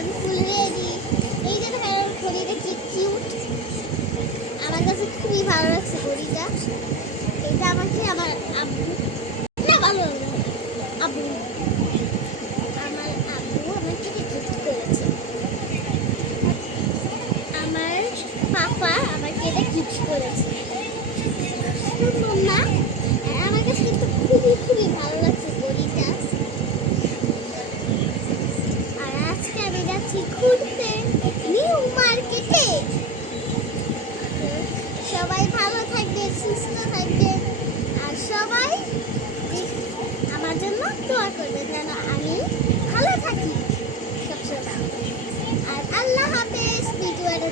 আমি full ready. এই যে দেখেন আমার ঘড়িটা কি কিউট, আমার কাছে খুবই ভালো লাগছে ঘড়িটা। এটা আমাকে আমার আব্বু, না ভালো লাগলো আব্বু, আমার আব্বু আমাকে গিফট করেছে। আমার পাপা আমাকে এটা গিফট করেছে। না আমার কাছে কিন্তু খুবই খুবই ভালো লাগছে ঘড়িটা। আর আজকে আমি যাচ্ছি ঘুরতে নিউ মার্কেটে। সবাই ভালো থাকবে, সুস্থ থাকবে, আর সবাই আমার জন্য দোয়া করবে যেন আমি ভালো থাকি সবসময়। আর আল্লাহ হাফেজ। ভিডিওটা